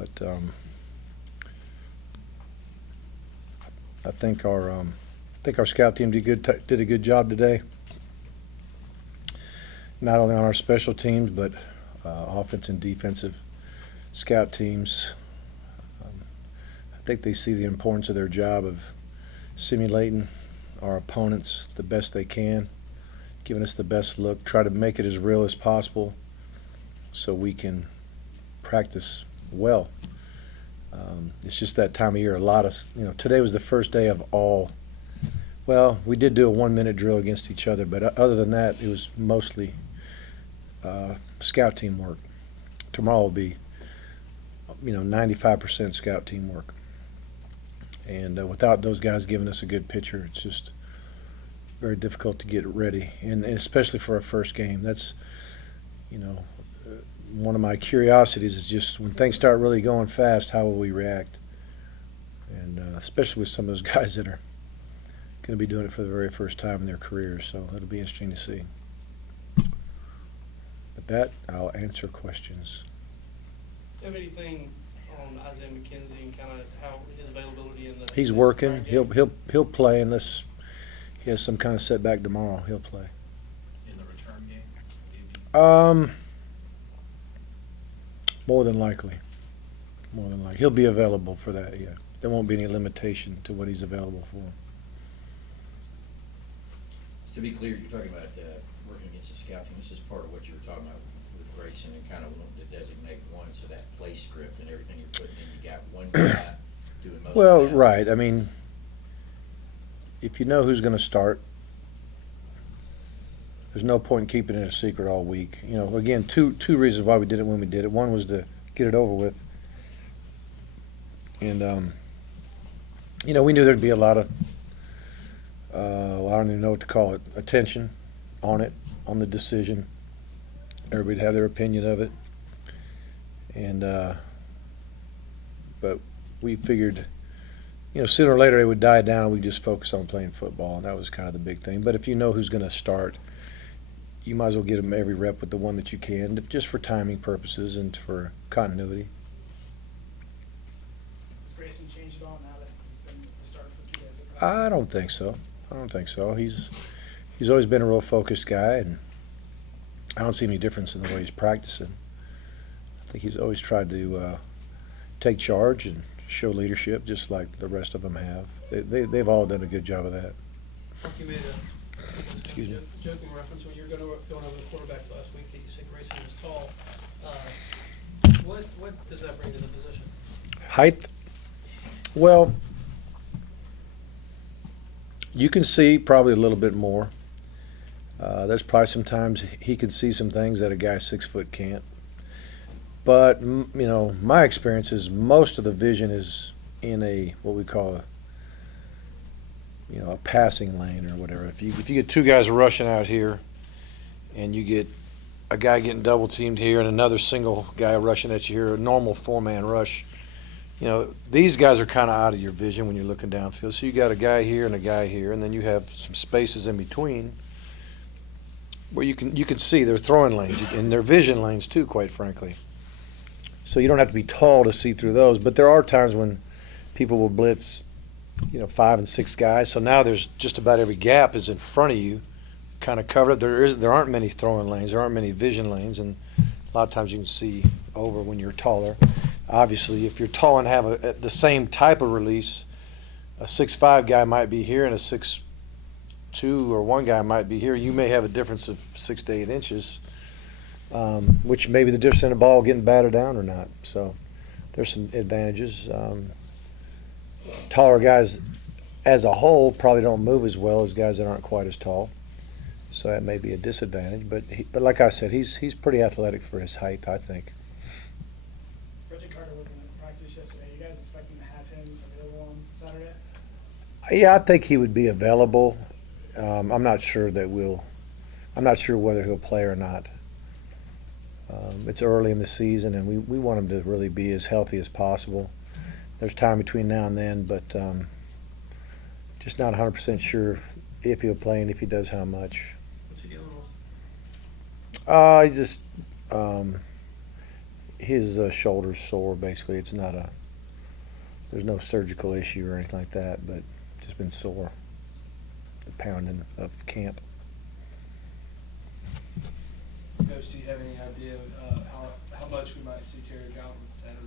But I think our scout team did a good job today. Not only on our special teams, but offense and defensive scout teams. I think they see the importance of their job of simulating our opponents the best they can, giving us the best look, try to make it as real as possible so we can practice well. It's just that time of year. Today was the first day of all. Well, we did do a 1-minute drill against each other, but other than that, it was mostly scout team work. Tomorrow will be, 95% scout team work. And without those guys giving us a good picture, it's just very difficult to get ready, and especially for our first game. That's, one of my curiosities is just when things start really going fast, how will we react? And especially with some of those guys that are going to be doing it for the very first time in their careers, so it'll be interesting to see. With that, I'll answer questions. Do you have anything on Isaiah McKenzie and kind of how his availability in the? He's working. He'll play unless he has some kind of setback tomorrow. He'll play. In the return game? More than likely. He'll be available for that, yeah. There won't be any limitation to what he's available for. To be clear, you're talking about working against the scout team. This is part of what you were talking about with Grayson and kind of wanting to designate one, so that play script and everything you're putting in, you got one guy doing most Well, of that. right. I mean, if you know who's going to start, there's no point in keeping it a secret all week. Again, two reasons why we did it when we did it. One was to get it over with. And, we knew there'd be a lot of, I don't even know what to call it, attention on it, on the decision. Everybody'd have their opinion of it. And, but we figured, sooner or later it would die down and we'd just focus on playing football. And that was kind of the big thing. But if you know who's going to start, you might as well get them every rep with the one that you can, just for timing purposes and for continuity. Has Grayson changed at all now that he's been the starter for 2 days? I don't think so. He's always been a real focused guy, and I don't see any difference in the way he's practicing. I think he's always tried to take charge and show leadership, just like the rest of them have. They've all done a good job of that. You made a Excuse me. joking reference when you were going over the quarterbacks last week that you said Grayson was tall. What does that bring to the position? Height? Well, you can see probably a little bit more. There's probably sometimes he can see some things that a guy 6 foot can't. But, my experience is most of the vision is in what we call a passing lane or whatever. If you get two guys rushing out here and you get a guy getting double teamed here and another single guy rushing at you here, a normal 4-man rush, these guys are kind of out of your vision when you're looking downfield. So you got a guy here and a guy here, and then you have some spaces in between where you can see their throwing lanes and their vision lanes too, quite frankly. So you don't have to be tall to see through those, but there are times when people will blitz 5 and 6 guys. So now there's just about every gap is in front of you, kind of covered up. There aren't many throwing lanes. There aren't many vision lanes, and a lot of times you can see over when you're taller. Obviously, if you're tall and have the same type of release, a 6'5" guy might be here and a 6'2" or 1 guy might be here. You may have a difference of 6 to 8 inches, which may be the difference in the ball getting batted down or not. So there's some advantages. Taller guys as a whole probably don't move as well as guys that aren't quite as tall, so that may be a disadvantage. But like I said, he's pretty athletic for his height, I think. Bridget Carter wasn't in practice yesterday. You guys expecting to have him available on Saturday? Yeah, I think he would be available. I'm not sure whether he'll play or not. It's early in the season, and we want him to really be as healthy as possible. There's time between now and then, but just not 100% sure if he'll play and if he does, how much. What's he dealing with? He just his shoulder's sore. Basically, it's not a. There's no surgical issue or anything like that, but just been sore. The pounding of camp. Coach, do you have any idea how much we might see Terry Godwin Saturday?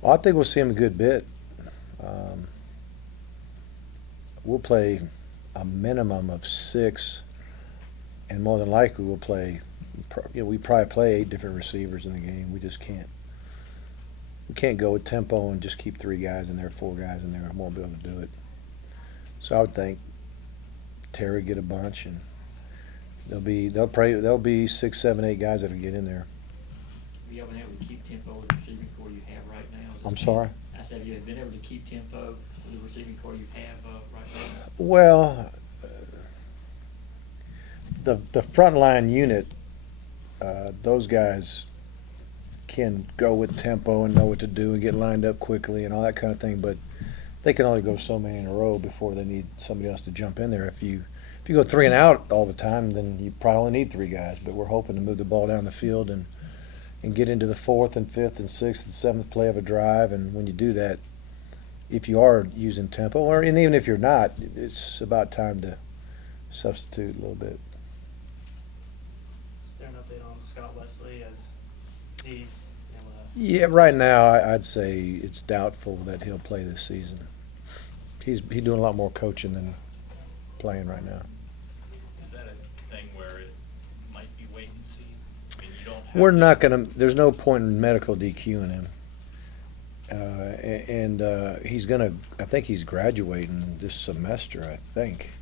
Well, I think we'll see him a good bit. We'll play a minimum of 6, and more than likely we'll play. We probably play 8 different receivers in the game. We just can't. We can't go with tempo and just keep 3 guys in there, 4 guys in there. We won't be able to do it. So I would think Terry get a bunch, and there'll be 6, 7, 8 guys that'll get in there. Have you ever been able to keep tempo with the receiving core you have right now? I'm sorry? I said, have you been able to keep tempo with the receiving core you have right now? Well, the front line unit, those guys can go with tempo and know what to do and get lined up quickly and all that kind of thing, but they can only go so many in a row before they need somebody else to jump in there. If you go 3 and out all the time, then you probably only need 3 guys, but we're hoping to move the ball down the field and get into the 4th and 5th and 6th and 7th play of a drive, and when you do that, if you are using tempo, and even if you're not, it's about time to substitute a little bit. Is there an update on Scott Wesley as he? Yeah, right now I'd say it's doubtful that he'll play this season. He's doing a lot more coaching than playing right now. Is that a thing where it might be wait and see? I mean, you don't have. We're not gonna. There's no point in medical DQing him. He's gonna. I think he's graduating this semester. I think.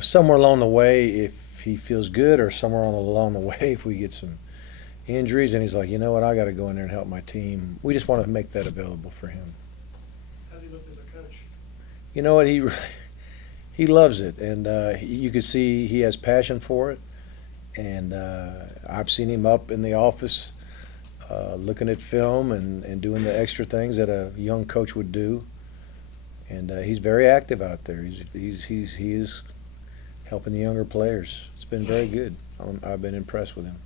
Somewhere along the way, if he feels good, or somewhere along the way, if we get some injuries, and he's like, you know what, I got to go in there and help my team. We just want to make that available for him. How's he looked as a coach? You know what, he loves it, and you could see he has passion for it. And I've seen him up in the office looking at film and doing the extra things that a young coach would do. And he's very active out there. He is helping the younger players. It's been very good. I've been impressed with him.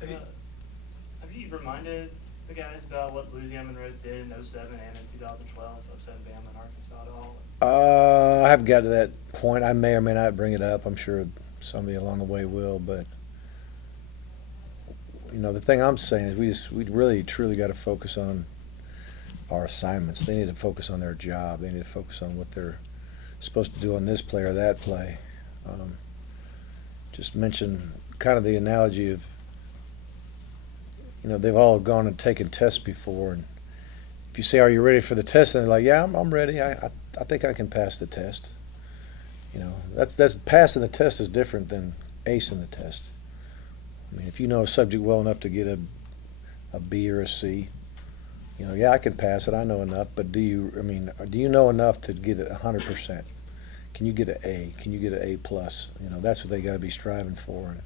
Have you reminded the guys about what Louisiana Monroe did in 07 and in 2012, upsetting Bama and Arkansas at all? I haven't got to that point. I may or may not bring it up. I'm sure somebody along the way will. But the thing I'm saying is we really truly got to focus on our assignments. They need to focus on their job. They need to focus on what they're supposed to do on this play or that play. Just mention kind of the analogy of, they've all gone and taken tests before, and if you say, "Are you ready for the test?" and they're like, "Yeah, I'm ready. I think I can pass the test." That's passing the test is different than acing the test. I mean, if you know a subject well enough to get a B or a C, yeah, I can pass it. I know enough, but do you know enough to get 100%? Can you get an A? Can you get an A plus? That's what they got to be striving for, and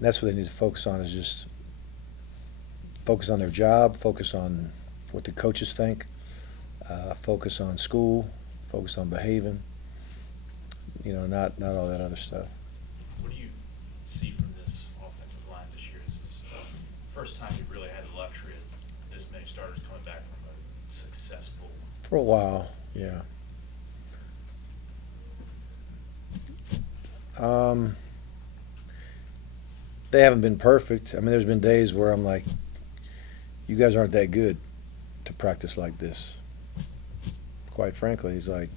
that's what they need to focus on. Is just focus on their job, focus on what the coaches think, focus on school, focus on behaving. Not all that other stuff. What do you see from this offensive line this year? This is the first time you've really had the luxury of this many starters coming back from a successful. For a while, yeah. They haven't been perfect. I mean, there's been days where I'm like, you guys aren't that good to practice like this. Quite frankly, he's like,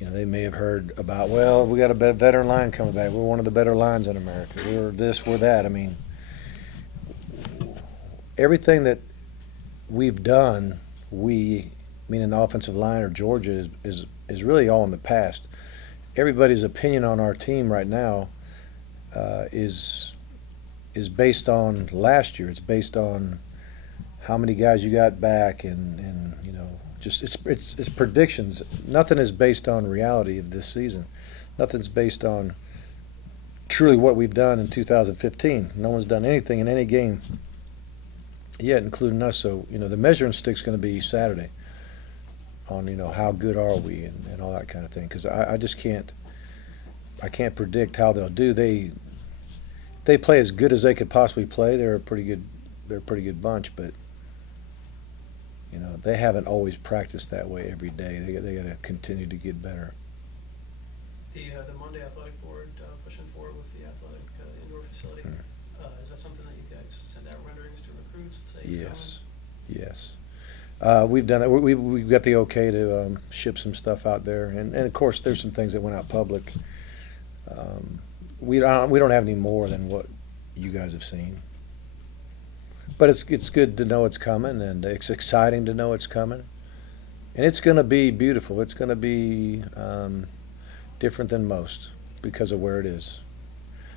they may have heard about, well, we got a veteran line coming back. We're one of the better lines in America. We're this, we're that. I mean, everything that we've done, meaning the offensive line or Georgia, is really all in the past. Everybody's opinion on our team right now is based on last year. It's based on how many guys you got back, and just it's predictions. Nothing is based on reality of this season. Nothing's based on truly what we've done in 2015. No one's done anything in any game yet, including us. So the measuring stick's going to be Saturday on how good are we and all that kind of thing. Because I just can't. I can't predict how they'll do. They play as good as they could possibly play. They're a pretty good bunch, but you know, they haven't always practiced that way every day. They got to continue to get better. The Monday Athletic Board pushing forward with the athletic indoor facility. Is that something that you guys send out renderings to recruits? Say it's Yes. We've done that. We've got the okay to ship some stuff out there, and of course there's some things that went out public. We don't have any more than what you guys have seen, but it's good to know it's coming, and it's exciting to know it's coming, and it's going to be beautiful. It's going to be different than most because of where it is.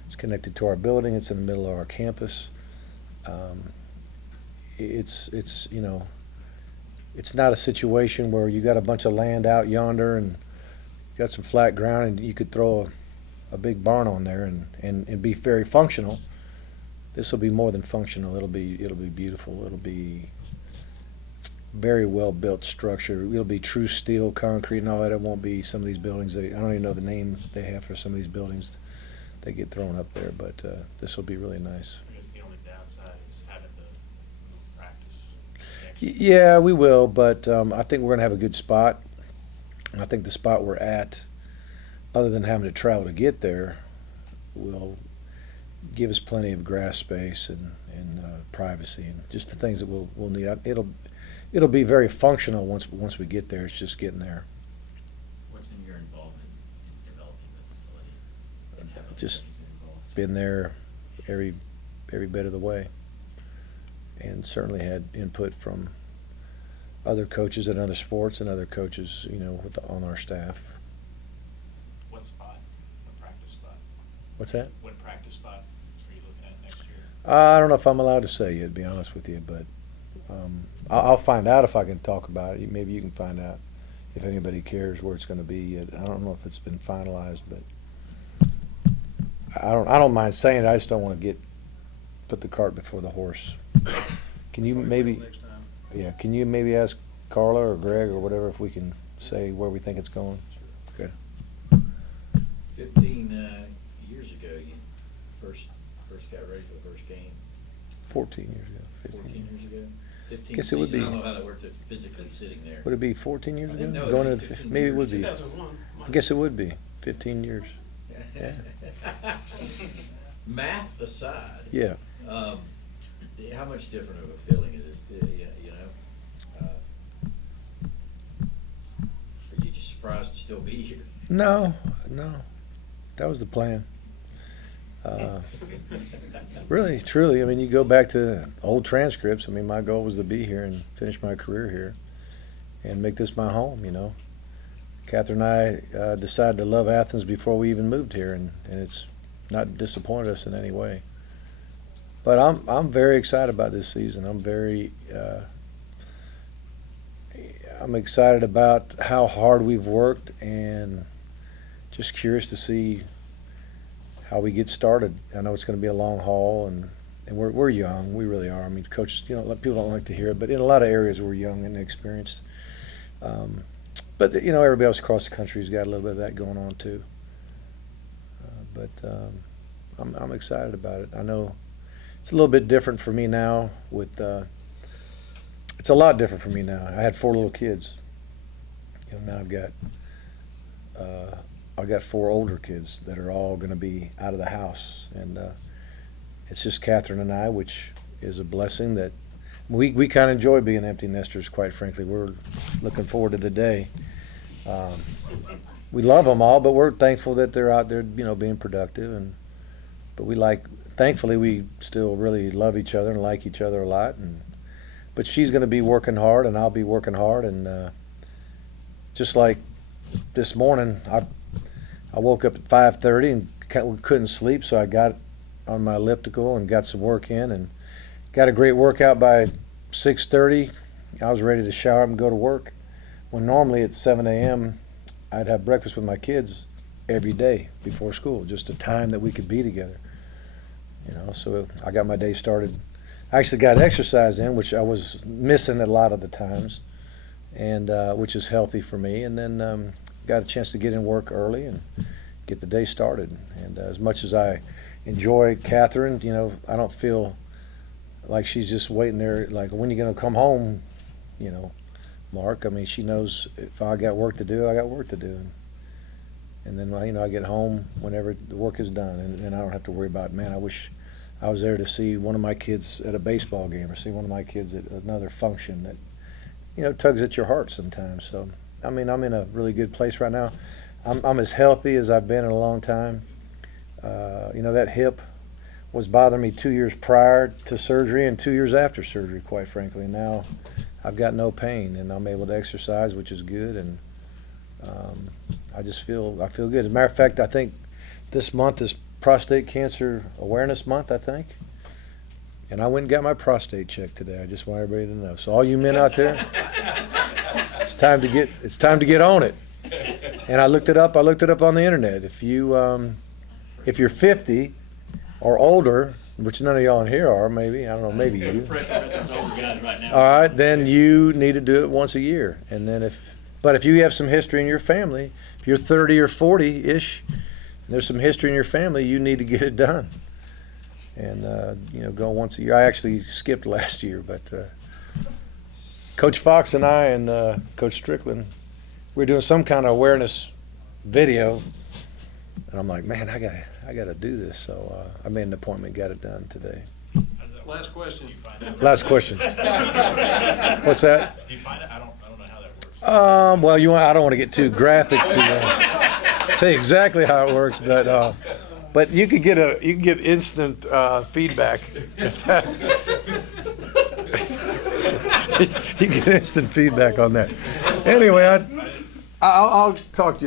It's connected to our building. It's in the middle of our campus. It's you know, it's not a situation where you got a bunch of land out yonder and you got some flat ground and you could throw a big barn on there and be very functional. This will be more than functional. It'll be beautiful. It'll be very well built structure. It'll be true steel, concrete, and all that. It won't be some of these buildings. I don't even know the name they have for some of these buildings that get thrown up there. But this will be really nice. I guess the only downside is having to move practice next Yeah, we will, but I think we're going to have a good spot. And I think the spot we're at, other than having to travel to get there, will give us plenty of grass space and privacy and just the things that we'll need. It'll be very functional once we get there. It's just getting there. What's been your involvement in developing the facility? And how Just everybody's been involved? been there every bit of the way, and certainly had input from other coaches in other sports and other coaches, you know, on our staff. What spot? What practice spot? What's that? What practice spot are you looking at next year? I don't know if I'm allowed to say yet, to be honest with you, but I'll find out if I can talk about it. Maybe you can find out if anybody cares where it's going to be. I don't know if it's been finalized, but I don't mind saying it. I just don't want to put the cart before the horse. Can you maybe? Yeah, can you maybe ask Carla or Greg or whatever if we can say where we think it's going? Okay. 15 years ago, you first got ready for the first game. 14 years ago. 15. 14 years ago. 15 Guess it would season. be. I don't know how that worked physically sitting there. Would it be 14 years I ago? think- no, Going it'd into be 15 maybe it would years. be. 2001. I guess it would be 15 years. Yeah. Math aside, Yeah. how much different of a feeling it is, you know? Are you just surprised to still be here? No. That was the plan. Really, truly. I mean, you go back to old transcripts. I mean, my goal was to be here and finish my career here and make this my home, you know. Catherine and I decided to love Athens before we even moved here, and it's not disappointed us in any way. But I'm very excited about this season. I'm excited about how hard we've worked and just curious to see how we get started. I know it's going to be a long haul, and we're young. We really are. I mean, coaches, you know, people don't like to hear it, but in a lot of areas we're young and inexperienced. But you know, everybody else across the country's got a little bit of that going on too. I'm excited about it. I know it's a little bit different for me now. It's a lot different for me now. I had 4 little kids. You know, now I've got 4 older kids that are all going to be out of the house, and it's just Catherine and I, which is a blessing. That we kind of enjoy being empty nesters. Quite frankly, we're looking forward to the day. We love them all, but we're thankful that they're out there, you know, being productive. But thankfully, we still really love each other and like each other a lot. But she's going to be working hard, and I'll be working hard. And just like this morning, I woke up at 5:30 and couldn't sleep, so I got on my elliptical and got some work in, and got a great workout by 6:30. I was ready to shower up and go to work. When normally at 7 a.m., I'd have breakfast with my kids every day before school, just a time that we could be together. You know, so I got my day started. I actually got exercise in, which I was missing a lot of the times, and which is healthy for me. And then got a chance to get in work early and get the day started. And as much as I enjoy Catherine, you know, I don't feel like she's just waiting there, like, when are you going to come home, you know, Mark? I mean, she knows if I got work to do, I got work to do. And then, you know, I get home whenever the work is done, and I don't have to worry about, man, I wish I was there to see one of my kids at a baseball game or see one of my kids at another function that, you know, tugs at your heart sometimes. So, I mean, I'm in a really good place right now. I'm as healthy as I've been in a long time. You know, that hip was bothering me 2 years prior to surgery and 2 years after surgery, quite frankly. Now I've got no pain, and I'm able to exercise, which is good, and I feel good. As a matter of fact, I think this month is Prostate Cancer Awareness Month, I think. And I went and got my prostate checked today. I just want everybody to know. So all you men out there, it's time to get on it. And I looked it up on the internet. If you're 50 or older, which none of y'all in here are, maybe, I don't know, maybe you. All right, then you need to do it once a year. And then but if you have some history in your family, if you're 30 or 40-ish, there's some history in your family, you need to get it done. And, you know, go once a year. I actually skipped last year, but Coach Fox and I and Coach Strickland, we were doing some kind of awareness video, and I'm like, man, I got to do this. So I made an appointment, got it done today. Last question. Last question. What's that? Do you find it? I don't know how that works. Well, I don't want to get too graphic to tell you exactly how it works, but you can get instant feedback. You get instant feedback on that. Anyway, I'll talk to you.